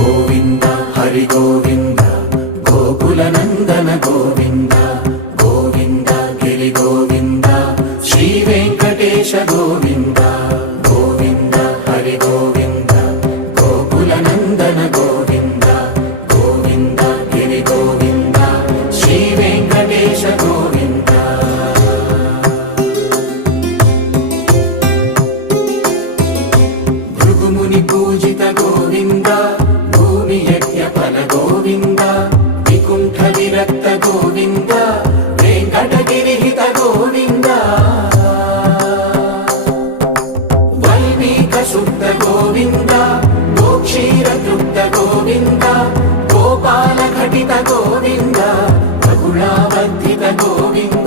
గోవింద హరి గోవింద గోకుల నందన గోవింద గోవింద గిరి గోవింద శ్రీ వెంకటేశ గోవింద గోవింద హరి గోవింద గోకుల నందన గోవింద గోవింద గిరి గోవింద శ్రీ వెంకటేశ గోవింద భృగుముని పూజిత గోవింద భూమి యజ్ఞ ఫల గోవింద వికుంఠ విరక్త గోవింద వెంకటగిరిహిత గోవింద వల్మీక శుద్ధ గోవింద గోక్షీర తృప్త గోవింద గోపాల ఘటిత గోవింద బహుళావర్ధిత గోవింద